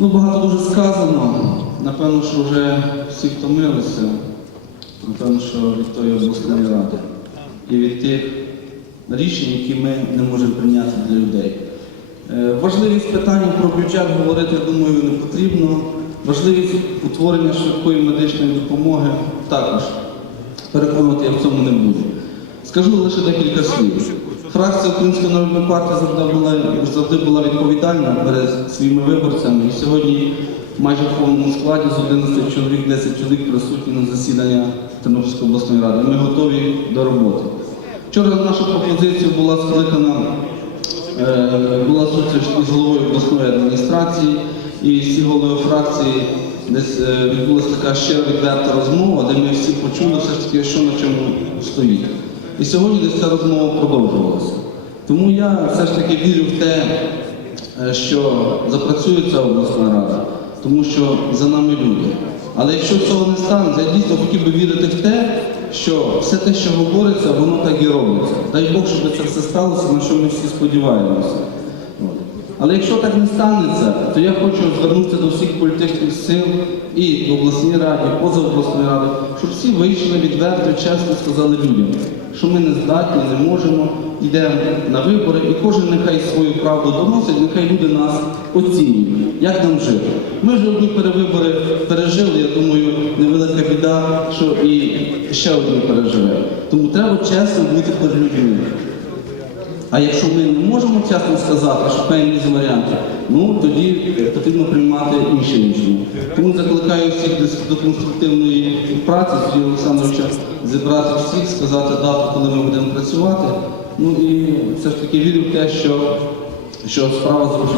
Ну, багато дуже сказано. Напевно, що вже всі втомилися. Напевно, що від тої обласної ради і від тих рішень, які ми не можемо прийняти для людей. Е, Важливість питання про бюджет говорити, думаю, не потрібно. Важливість утворення швидкої медичної допомоги також. Переконувати я в цьому не буду. Скажу лише декілька слів. Фракція Української народної партії завжди була, завжди була відповідальна перед своїми виборцями. І сьогодні майже в повному складі з 11 чоловік, 10 чоловік присутні на засідання Тернопільської обласної ради. Ми готові до роботи. Вчора наша пропозиція була скликана Е, була зустріч із головою обласної адміністрації, і всі голови фракції десь е, відбулася така щира відверта розмова, де ми всі почули все ж таки, що на чому стоїть. І сьогодні десь ця розмова продовжувалася. Тому я все ж таки вірю в те, е, що запрацює ця обласна рада, тому що за нами люди. Але якщо цього не станеться, я дійсно хотів би вірити в те, що все те, що говориться, воно так і робиться. Дай Бог, щоб це все сталося, на що ми всі сподіваємося. Але якщо так не станеться, то я хочу звернутися до всіх політичних сил і в обласній раді, поза обласною радою, щоб всі вийшли відверто, чесно сказали людям, що ми не здатні, не можемо, йдемо на вибори, і кожен нехай свою правду доносить, нехай люди нас оцінюють, як нам жити. Ми вже одні перевибори пережили, я думаю, невелика біда, що і ще одні переживемо. Тому треба чесно бути перед людьми. А якщо ми не можемо чесно сказати, що певні з варіантів, ну тоді потрібно приймати інші рішення. Тому закликаю всіх до конструктивної праці Сергія Олександровича зібрати всіх, сказати дату, коли ми будемо працювати. Ну і все ж таки вірю в те, що, що справа зрушиться.